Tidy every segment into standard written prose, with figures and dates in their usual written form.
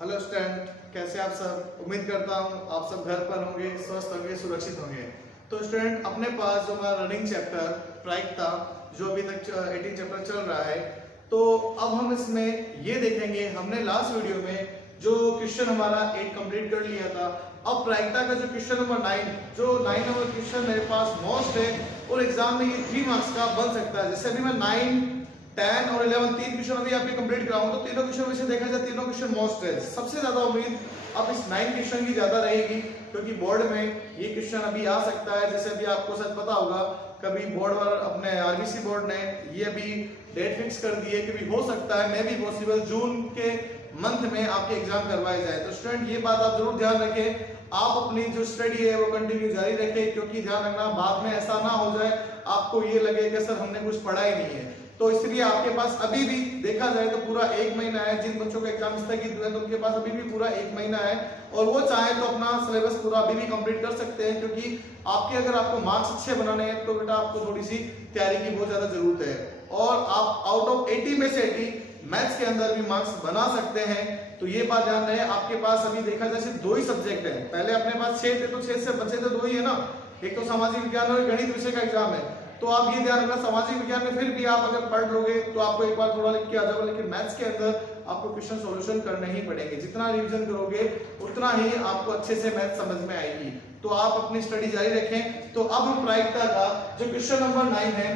Hello student, कैसे आप सब। उम्मीद करता हूँ आप सब घर पर होंगे, स्वस्थ होंगे, सुरक्षित होंगे। तो स्टूडेंट, अपने पास जो हमारा रनिंग चैप्टर प्रायिकता जो अभी तक 18 चैप्टर चल रहा है, तो अब हम इसमें ये देखेंगे। हमने लास्ट वीडियो में जो क्वेश्चन हमारा 8 कंप्लीट कर लिया था। अब प्रायिकता का जो क्वेश्चन नंबर 9 नंबर क्वेश्चन मेरे पास मोस्ट है और एग्जाम में ये 3 मार्क्स का बन सकता है। जैसे अभी मैं 9, 10 और 11 तीन क्वेश्चन अभी आपके कंप्लीट कराऊंगा, तो तीनों क्वेश्चन में से देखा जाए तीनों क्वेश्चन मोस्ट है। सबसे ज्यादा उम्मीद अब इस 9 क्वेश्चन की ज्यादा रहेगी, क्योंकि बोर्ड में ये क्वेश्चन अभी आ सकता है। जैसे अभी आपको शायद पता होगा, कभी बोर्ड पर अपने आरबीसी बोर्ड ने ये अभी डेट फिक्स कर दी है कि भी हो सकता है, मे बी पॉसिबल जून के मंथ में आपके एग्जाम करवाए जाए। तो स्टूडेंट, ये बात आप जरूर ध्यान रखें। आप अपनी जो स्टडी है वो कंटिन्यू जारी रखें, क्योंकि ध्यान रखना बाद में ऐसा ना हो जाए आपको ये लगे कि सर हमने कुछ पढ़ा ही नहीं है। तो इसलिए आपके पास अभी भी देखा जाए तो पूरा 1 महीना है। जिन बच्चों का एग्जाम स्थगित हुए तो उनके पास अभी भी पूरा 1 महीना है, और वो चाहे तो अपना सिलेबस पूरा अभी भी कंप्लीट कर सकते हैं। क्योंकि अगर आपको मार्क्स अच्छे बनाने हैं तो बेटा आपको थोड़ी सी तैयारी की बहुत ज्यादा जरूरत है। और आप आउट ऑफ 80 में से 80 मैथ्स के अंदर भी मार्क्स बना सकते हैं। तो ये बात ध्यान रहे। आपके पास अभी देखा जाए सिर्फ 2 ही सब्जेक्ट है। पहले अपने पास 6 थे, तो 6 से बचे तो 2 ही है ना। एक तो सामाजिक विज्ञान और गणित विषय का एग्जाम है। तो आप ये ध्यान रखना, सामाजिक विज्ञान में फिर भी आप अगर पढ़ लोगे तो आपको एक बार थोड़ा लिख के आ जाओगे, लेकिन मैथ्स के अंदर आपको क्वेश्चन सॉल्यूशन करने ही पड़ेंगे। जितना रिवीजन करोगे उतना ही आपको अच्छे से मैथ समझ में आएगी। तो आप अपनी स्टडी जारी रखें। तो अब हम प्रायिकता का जो क्वेश्चन नंबर 9 है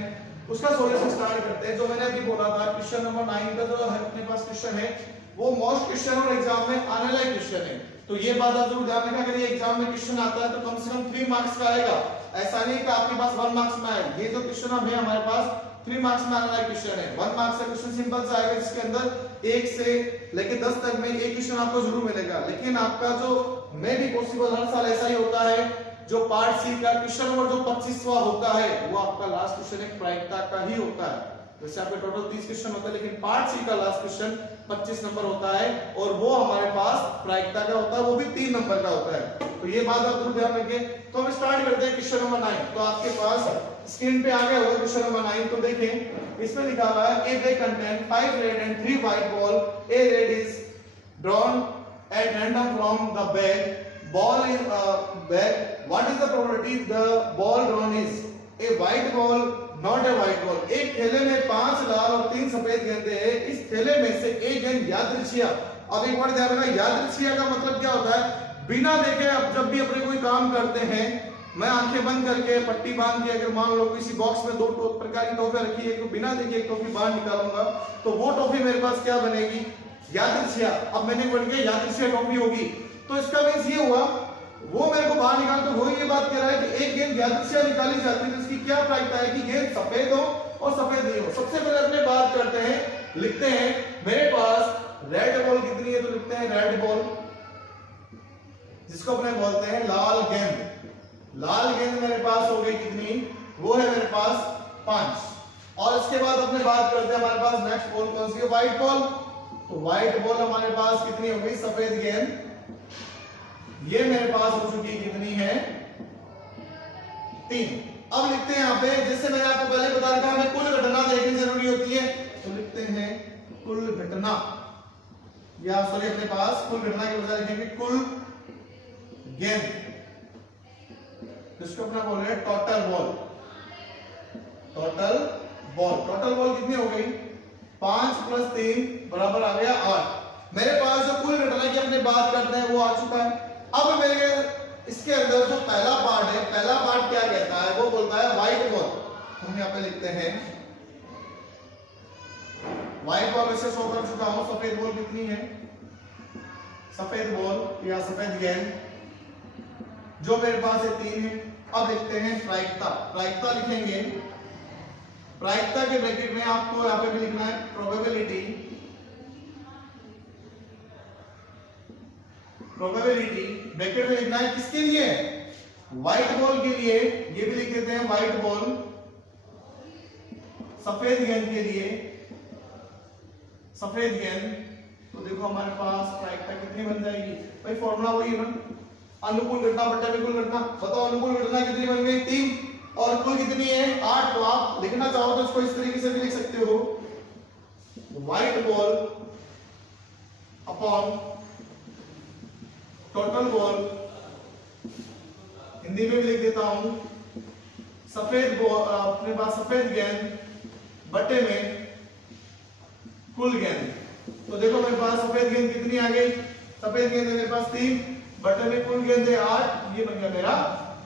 उसका सॉल्यूशन स्टार्ट करते हैं। जो मैंने अभी बोला था, क्वेश्चन नंबर 9 का जो अपने पास क्वेश्चन है वो मोस्ट क्वेश्चन और एग्जाम में आने वाला क्वेश्चन है। तो ये बात आप जरूर ध्यान रखना, अगर ये एग्जाम में क्वेश्चन आता है तो कम से कम 3 मार्क्स का आएगा। ऐसा नहीं कि आपके पास 1 मार्क्स में आए। ये जो क्वेश्चन है हमारे पास 3 मार्क्स में आने वाला क्वेश्चन है। 1 मार्क्स का क्वेश्चन सिंपल सा आएगा, जिसके अंदर 1 से लेकर 10 तक में एक क्वेश्चन आपको जरूर मिलेगा। लेकिन आपका जो मे बी पॉसिबल हर साल ऐसा ही होता है, जो पार्ट सी का क्वेश्चन नंबर जो 25वां होता है वो आपका लास्ट क्वेश्चन एक प्रायिकता का ही होता है। वैसे आपके टोटल 30 क्वेश्चन होते हैं, लेकिन पार्ट सी का लास्ट क्वेश्चन 25 नंबर होता है, और वो हमारे पास प्रायिकता का होता है, वो भी 3 नंबर का होता है। तो ये बात आप जरूर ध्यान रखें। तो हम स्टार्ट करते हैं क्वेश्चन नंबर 9। तो आपके पास स्क्रीन पे आ गया होगा क्वेश्चन नंबर 9। तो देखें, इसमें लिखा हुआ है, ए bag contain 5 red and 3 white ball. A red is drawn at random from the bag. Ball in a bag. What is the probability the ball drawn is? A white ball, not a white ball. एक थैले में 5 लाल और 3 सफेद गेंदें हैं। इस थैले में से एक गेंद यादृच्छिया। अब एक बार ध्यान रखना, यादृच्छिया का मतलब क्या होता है? बिना देखे अब जब भी अपने कोई काम करते हैं, मैं आंखें बंद करके पट्टी बांध के अगर मान लो किसी बॉक्स में 2 प्रकार की टॉफी रखी है, तो बिना देखे एक टॉफी बाहर निकालूंगा तो वो टॉफी मेरे पास क्या बनेगी? यादृच्छिया। अब मैंने बोल के यादृच्छिया टॉफी होगी, तो इसका मींस ये हुआ वो मेरे को बाहर निकाल। तो वो ये बात कह रहा है कि एक गेंद यादृच्छिया निकाली जाती है, तो इसकी क्या प्रायिकता है कि गेंद सफेद हो और सफेद नहीं हो। सबसे पहले अपने बात करते हैं, लिखते हैं मेरे पास रेड बॉल कितनी है, तो लिखते हैं रेड बॉल, जिसको अपने बोलते हैं लाल गेंद। लाल गेंद मेरे पास हो गई कितनी? वो है मेरे पास 5। और इसके बाद अपने बात करते हैं हमारे पास नेक्स्ट बॉल कौन सी है? White ball. तो व्हाइट बॉल हमारे पास कितनी हो गई? सफेद गेंद। ये मेरे पास हो चुकी कितनी है? 3। अब लिखते हैं यहाँ पे, जैसे मैंने आपको पहले बता रखा हमें कुल घटना देखनी जरूरी होती है, तो लिखते हैं कुल घटना, या सॉरी अपने पास कुल घटना के बजाय लिखेंगे कुल गेंद, जिसको अपना बोल रहे हैं total ball. Total ball, total ball कितनी हो गई? 5 + 3 बराबर आ गया 8। मेरे पास जो कुल घटना की अपने बात करते हैं वो आ चुका है। अब मेरे इसके अंदर जो पहला पार्ट है, पहला पार्ट क्या कहता है? वो बोलता है व्हाइट बॉल। हम यहाँ पे लिखते हैं व्हाइट बॉल वैसे शो कर चुका हूं। सफेद बॉल कितनी है? सफेद बॉल या सफेद गेंद जो मेरे पास है 3 है। अब लिखते हैं प्रायिकता। प्रायिकता लिखेंगे, प्रायिकता के ब्रैकेट में आपको यहाँ पे भी लिखना है प्रोबेबिलिटी। प्रोबेबिलिटी ब्रैकेट में लिखना है किसके लिए? व्हाइट बॉल के लिए। ये भी लिख देते हैं व्हाइट बॉल। सफेद गेंद के लिए, सफेद गेंद। तो देखो हमारे पास प्रायिकता कितनी बन जाएगी? भाई फॉर्मूला वही है ना, अनुकूल घटना बटा विकूल घटना। बताओ अनुकूल घटना कितनी बन गई? 3। और कुल कितनी है? 8। तो आप लिखना चाहो तो इसको इस तरीके से भी लिख सकते हो, white ball upon total ball, Hindi में भी लिख देता हूं, सफेद बॉल, अपने पास सफेद गेंद बटे में कुल गेंद। तो देखो मेरे पास सफेद गेंद कितनी आ गई, सफेद गेंद है मेरे पास 3, बटे में कुल गेंद है 8, ये बन गया मेरा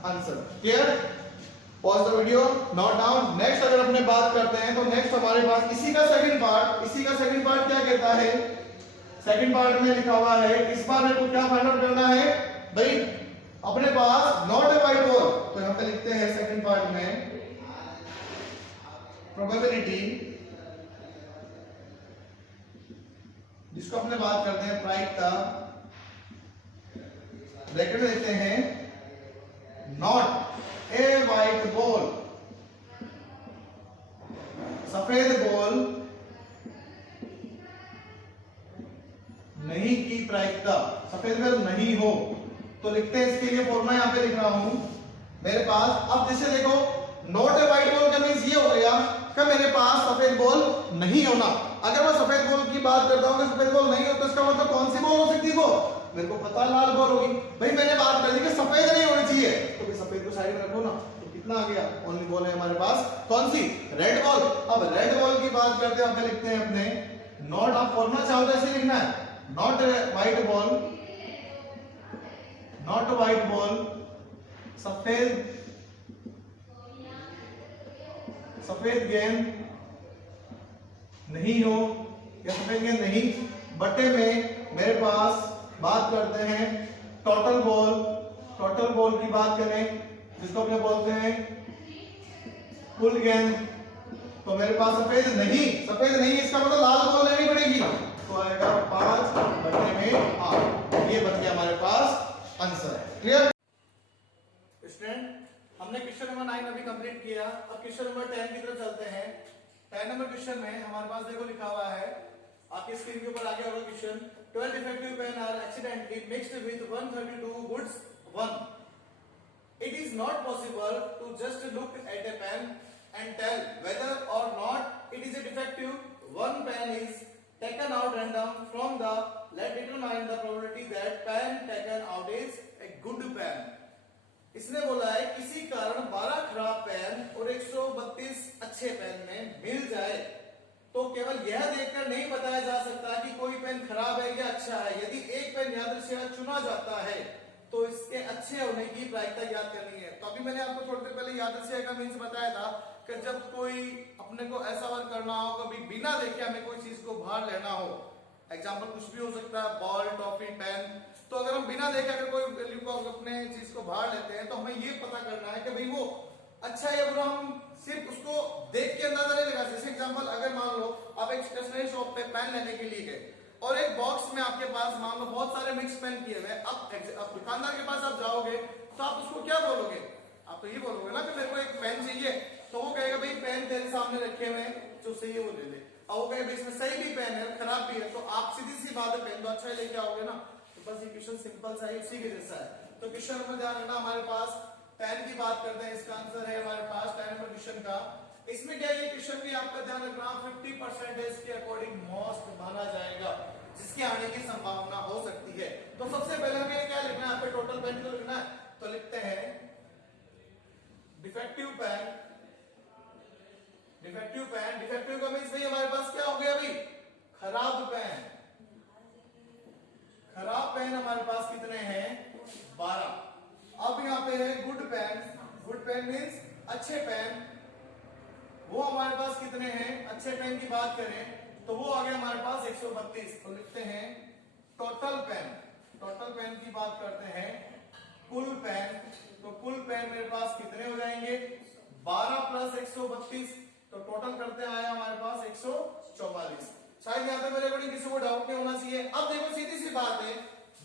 answer. Clear? Pause the video, note down. Next अगर अपने बात करते हैं तो नेक्स्ट हमारे पास इसी का सेकंड पार्ट क्या कहता है, सेकंड पार्ट में लिखा हुआ है, इस बार मेरे को क्या फाइंड आउट करना है भाई, अपने पास नॉट ए वाइट बॉल, तो यहां पे लिखते हैं सेकंड पार्ट में प्रोबेबिलिटी, जिसको अपने बात करते हैं प्रायिकता, ब्रैकेट में लिखते हैं नॉट ए वाइट बॉल, सफेद बॉल नहीं की प्रायिकता, सफेद बॉल नहीं हो, तो लिखते हैं इसके लिए फॉर्मूला यहां पे लिख रहा हूं मेरे पास। अब जैसे देखो नॉट ए वाइट बॉल का मींस ये हो गया कि मेरे पास सफेद बॉल नहीं होना। अगर मैं सफेद बॉल की बात करता हूं कि सफेद बॉल नहीं हो, तो इसका मतलब कौन सी बॉल हो सकती है, वो मेरे को पता है लाल बॉल होगी। भाई मैंने बात कर दी कि सफेद नहीं होनी चाहिए, तो फिर सफेद को साइड में रखो ना, तो कितना आ गया, ओनली बॉल है हमारे पास कौन सी, रेड बॉल। अब रेड बॉल की बात करते हैं, हम लिखते हैं अपने नॉट, आप फॉर्मूला चाहो तो ऐसे लिखना है, not white ball, not white ball, सफेद गेंद नहीं हो, या सफेद गेंद नहीं, बटे में मेरे पास बात करते हैं टोटल बॉल की बात करें, जिसको अपने बोलते हैं कुल गेंद, तो मेरे पास सफेद नहीं, इसका मतलब लाल बॉल लेनी पड़ेगी, तो आएगा 5 बटे में 8, ये बन गया हमारे पास आंसर। Clear student? हमने क्वेश्चन नंबर 9 अभी कंप्लीट किया। अब क्वेश्चन नंबर 10 की तरफ चलते हैं। 10 नंबर क्वेश्चन में हमारे पास देखो लिखा हुआ है, आपके स्क्रीन के ऊपर आ गया होगा question, 12 defective pen are accidentally mixed with 132 goods 1. It is not possible to just look at a pen and tell whether or not it is a defective. One pen is taken out random from the, let's determine the probability that pen taken out is a good pen. इसने बोला है किसी कारण 12 खराब pen और 132 अच्छे pen में मिल जाए, तो केवल यह देखकर नहीं बताया जा सकता कि कोई पेन खराब है या अच्छा है। यदि एक पेन यादृच्छिक चुना जाता है तो इसके अच्छे होने की प्रायिकता ज्ञात करनी है। तो अभी मैंने आपको थोड़ी देर पहले यादृच्छिक का मीन्स बताया था कि जब कोई अपने को ऐसा वर्क करना हो, कभी बिना देखे हमें कोई चीज को बाहर लेना हो, एग्जाम्पल कुछ भी हो सकता है, बॉल, टॉफी, पेन, तो अगर हम बिना देखे अगर कोई वैल्यू को अपने चीज को बाहर लेते हैं, तो हमें ये पता करना है कि भाई वो अच्छा है या बुरा, हम सिर्फ उसको देख के अंदाजा नहीं लगा। जैसे एग्जांपल, अगर मान लो आप एक स्टेशनरी शॉप पे पेन लेने के लिए गए और एक बॉक्स में आपके पास मान लो बहुत सारे मिक्स पेन किए हुए, अब दुकानदार के पास आप जाओगे तो आप उसको क्या बोलोगे, आप तो ये बोलोगे ना कि मेरे को एक पेन चाहिए, तो वो कहेगा भाई पेन तेरे सामने रखे हुए जो सही है वो ले ले। और वो कहेगा इसमें सही भी पेन है खराब भी है, तो आप सीधी सी बात है पेन तो अच्छा ही लेके आओगे ना। तो बस ये क्वेश्चन सिंपल सा है, इसी के जैसा है। तो क्वेश्चन में ध्यान रखना, हमारे पास पेन की बात करते हैं, इसका आंसर है हमारे पास 10 नंबर क्वेश्चन का। इसमें क्या ये क्वेश्चन भी आपका ध्यान रखना 50% के अकॉर्डिंग मोस्ट माना जाएगा, जिसके आने की संभावना हो सकती है। तो सबसे पहले हमें क्या लिखना है, आपको टोटल पेन को लिखना है, तो लिखते हैं डिफेक्टिव पेन। डिफेक्टिव का मींस भाई हमारे पास क्या हो गया भाई, खराब पेन। खराब पेन हमारे पास कितने हैं, 12। अब यहाँ पे है गुड पेन मींस अच्छे पेन, वो हमारे पास कितने हैं, अच्छे पेन की बात करें तो वो आ गया हमारे पास 132। तो लिखते हैं टोटल पेन की बात करते हैं कुल पेन, तो कुल पेन मेरे पास कितने हो जाएंगे, 12 प्लस 132, तो टोटल करते आया हमारे पास 144। शायद यहाँ पे मेरे बड़ी किसी को डाउट नहीं होना चाहिए। अब देखो सीधी सी बात है,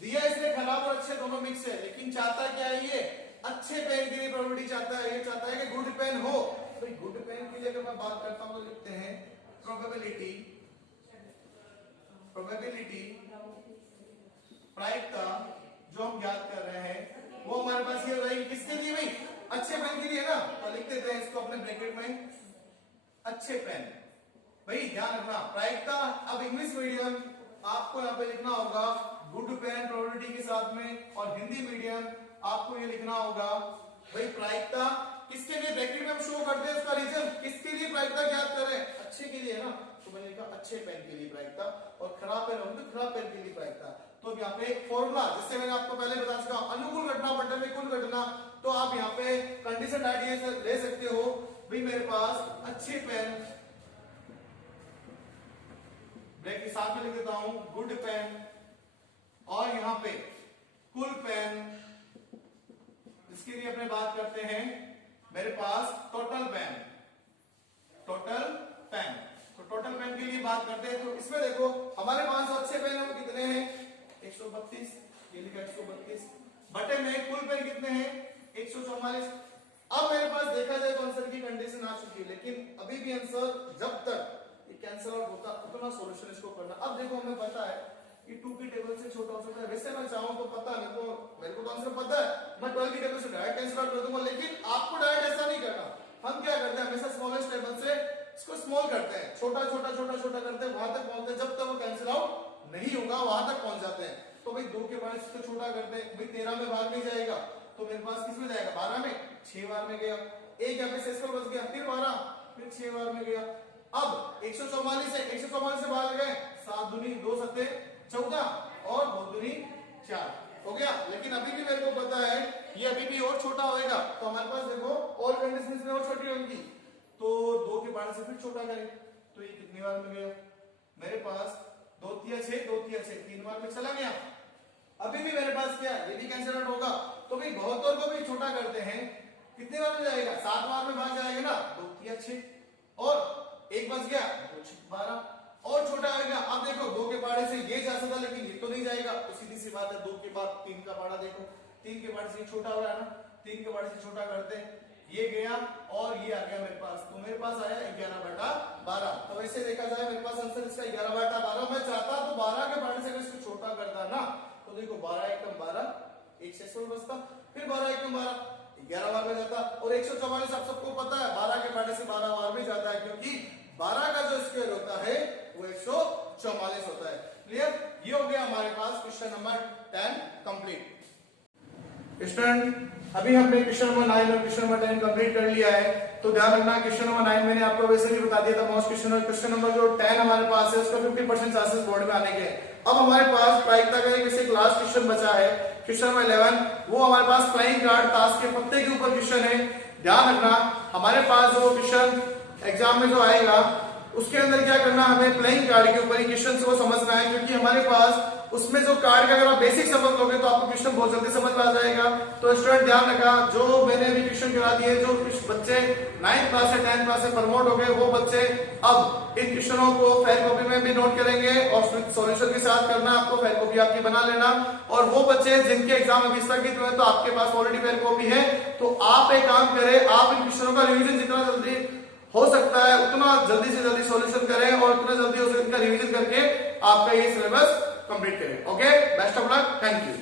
दिया इसने खराब और अच्छे दोनों मिक्स है, लेकिन चाहता क्या है ये, अच्छे पेन की प्रोबेबिलिटी चाहता है, ये चाहता है कि गुड पेन हो। तो गुड पेन के लिए अगर मैं बात करता हूं तो लिखते हैं प्रोबेबिलिटी प्रायिकता जो हम ज्ञात कर रहे हैं वो हमारे पास ये हो जाएगी किसके लिए भाई, अच्छे पेन के लिए ना। तो लिख देते हैं इसको अपने ब्रैकेट में अच्छे पेन। भाई ध्यान रखना प्रायिकता, अब इंग्लिश मीडियम आपको यहाँ पे लिखना होगा गुड पेन प्रोबेबिलिटी के साथ में, और हिंदी मीडियम आपको ये लिखना होगा भाई प्रायिकता किसके लिए, ब्रैकेट में हम शो करते हैं उसका रीजन, किसके लिए प्रायिकता ज्ञात करें, अच्छे के लिए ना, तो मैंने लिखा अच्छे पेन के लिए प्रायिकता, और खराब पेन होंगे तो खराब पेन के लिए प्रायिकता। तो यहाँ पे एक फॉर्मूला जिससे मैंने आपको पहले बता चुका, अनुकूल घटना बंटन में कुल घटना, तो आप यहाँ पे कंडीशन आइडिया ले सकते हो भाई मेरे पास अच्छे पेन, ब्रैकेट के साथ में लिख देता हूं गुड पेन, और यहाँ पे कुल पेन, इसके लिए अपने बात करते हैं मेरे पास टोटल पेन, टोटल पेन, तो टोटल पेन के लिए बात करते हैं। तो इसमें देखो हमारे पास जो अच्छे पेन है वो कितने हैं 132, ये लिखा 132 बटे में कुल पेन कितने हैं 144। अब मेरे पास देखा जाए तो आंसर की कंडीशन आ चुकी है, लेकिन अभी भी आंसर जब तक ये कैंसिल आउट होता उतना सॉल्यूशन इसको करना। अब देखो हमें पता है कि 2 की टेबल से छोटा हो सकता है, वैसे मैं चाहूं तो पता है मेरे को तो आंसर पता है, मैं 12 की टेबल से डायरेक्ट कैंसिल आउट कर दूंगा, लेकिन आपको डायरेक्ट ऐसा नहीं करना। हम क्या करते हैं हमेशा स्मॉलेस्ट टेबल से इसको स्मॉल करते हैं, छोटा छोटा छोटा छोटा करते हैं, वहां तक पहुंचते हैं, जब तक वो कैंसिल आउट नहीं होगा वहां तक पहुंच जाते हैं। तो भाई 2 के बाद इसको छोटा करते हैं, भाई 13 में भाग नहीं जाएगा तो मेरे पास किस में जाएगा 12 में, 6 बार में गया, एक यहाँ पे शेषफल बच गया, फिर 12, फिर 6 बार में गया। अब 144 है, 144 से भाग गए, 7 दूनी 2 सत्ते 14 और 2 दूनी 4 हो गया। लेकिन अभी भी मेरे को पता है ये अभी भी और छोटा होएगा, तो हमारे पास देखो ऑल कंडीशंस में और छोटी होंगी, तो 2 के बाद से फिर छोटा करें, तो ये कितनी बार में गया मेरे पास 2 तिया 6, 2 तिया 6, 3 बार में चला गया। अभी भी मेरे पास क्या ये भी कैंसिल आउट होगा, तो भाई बहुतों को भी छोटा करते हैं, कितने बार में जाएगा 7 बार में भाग जाएगा ना, 2 तिया 6 और एक बच गया 2 6 12 और छोटा होगा। अब देखो 2 के पाड़े से ये जा सकता लेकिन ये तो नहीं जाएगा, तो सीधी सी बात है 2 के बाद 3 का पाड़ा देखो, 3 के पाड़े से छोटा हो रहा है ना, 3 के पाड़े से छोटा करते हैं, ये गया और ये आ गया मेरे पास, तो मेरे पास आया 11/12। तो वैसे देखा जाए मेरे पास आंसर इसका 11/12। मैं चाहता तो 12 के पाड़े से इसको छोटा करता ना, तो देखो 12 एकम 12, एक शेषफल बचता, फिर 12 एकम 12, 11 बार में जाता, और 144 आप सबको पता है 12 के पाड़े से 12 बार में जाता है, क्योंकि 12 का जो स्क्वायर होता है वो 144 होता है। क्लियर? ये हो गया हमारे पास क्वेश्चन नंबर 10 कंप्लीट। स्टूडेंट अभी हमने क्वेश्चन नंबर 9 और क्वेश्चन नंबर 10 कंप्लीट कर लिया है, तो ध्यान रखना क्वेश्चन नंबर 9 मैंने आपको वैसे भी बता दिया था मोस्ट क्वेश्चन, और क्वेश्चन नंबर जो 10 हमारे पास है उसका 50% चांसेस बोर्ड में आने के। अब हमारे पास प्रायिकता का एक लास्ट क्वेश्चन बचा है, क्वेश्चन नंबर 11, वो हमारे पास फ्लाइंग कार्ड ताश के पत्ते के ऊपर क्वेश्चन है। ध्यान रखना हमारे पास जो क्वेश्चन एग्जाम में जो आएगा उसके अंदर क्या करना, हमें प्लेइंग कार्ड के ऊपर ही क्वेश्चन को समझना है, क्योंकि हमारे पास उसमें जो कार्ड का अगर आप बेसिक समझ लोगे तो आपको क्वेश्चन बहुत जल्दी समझ में आ जाएगा। तो स्टूडेंट ध्यान रखा, जो मैंने अभी क्वेश्चन करा दिए, जो बच्चे 9th क्लास से 10th क्लास से प्रमोट हो गए वो बच्चे अब इन क्वेश्चनों को फेयर कॉपी में भी नोट करेंगे और सॉल्यूशन के साथ करना, आपको फेयर कॉपी आपकी बना लेना। और वो बच्चे जिनके एग्जाम अभी स्थगित हुए तो आपके पास ऑलरेडी फेयर कॉपी है, तो आप एक काम करें, आप इन क्वेश्चनों का रिविजन जितना जल्दी हो सकता है उतना जल्दी से जल्दी सॉल्यूशन करें, और उतना जल्दी हो सके इनका रिवीजन करके आपका ये सिलेबस कंप्लीट करें। Okay, best of luck, thank you.